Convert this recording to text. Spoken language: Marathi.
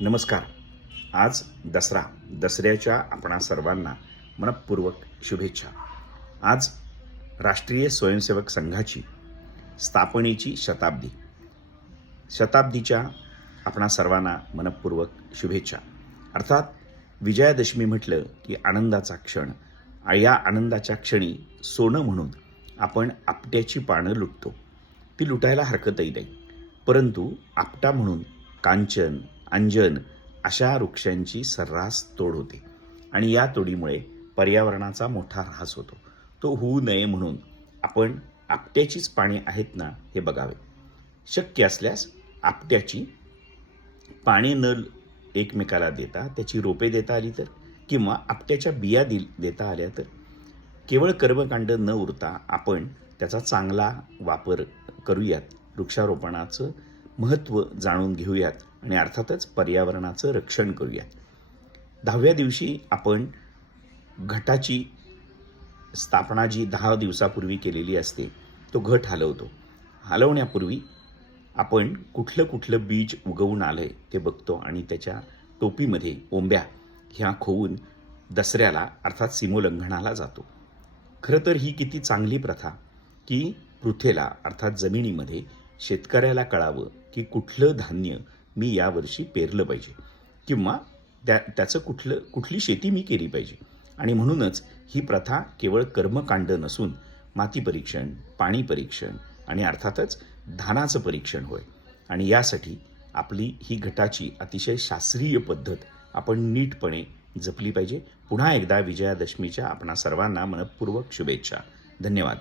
नमस्कार. आज दसऱ्याच्या आपणा सर्वांना मनःपूर्वक शुभेच्छा. आज राष्ट्रीय स्वयंसेवक संघाची स्थापनेची शताब्दीच्या आपणा सर्वांना मनःपूर्वक शुभेच्छा. अर्थात विजयादशमी म्हटलं की आनंदाचा क्षण. या आनंदाच्या क्षणी सोनं म्हणून आपण आपट्याची पानं लुटतो. ती लुटायला हरकतही नाही, परंतु आपटा म्हणून कांचन, अंजन अशा वृक्षांची सर्रास तोड होते आणि या तोडीमुळे पर्यावरणाचा मोठा ऱ्हास होतो. तो होऊ नये म्हणून आपण आपट्याचीच पाने आहेत ना हे बघावे. शक्य असल्यास आपट्याची पाने न एकमेकाला देता त्याची रोपे देता आली तर, किंवा आपट्याच्या बिया देता आल्या तर, केवळ कर्मकांड न उरता आपण त्याचा चांगला वापर करूयात. वृक्षारोपणाचं महत्त्व जाणून घेऊयात आणि अर्थातच पर्यावरणाचं रक्षण करूयात. 10व्या दिवशी आपण घटाची स्थापना जी 10 दिवसापूर्वी केलेली असते तो घट हलवतो. हलवण्यापूर्वी आपण कुठलं बीज उगवून आलंय ते बघतो आणि त्याच्या टोपीमध्ये ओंब्या ह्या खोवून दसऱ्याला अर्थात सीमोल्लंघनाला जातो. खरं तर ही किती चांगली प्रथा की पृथ्वीला अर्थात जमिनीमध्ये शेतकऱ्याला कळावं की कुठलं धान्य मी यावर्षी पेरलं पाहिजे, किंवा त्याचं कुठली शेती मी केली पाहिजे. आणि म्हणूनच ही प्रथा केवळ कर्मकांड नसून माती परीक्षण, पाणी परीक्षण आणि अर्थातच धानाचं परीक्षण होय. आणि यासाठी आपली ही घटाची अतिशय शास्त्रीय पद्धत आपण नीटपणे जपली पाहिजे. पुन्हा एकदा विजयादशमीच्या आपणा सर्वांना मनःपूर्वक शुभेच्छा. धन्यवाद.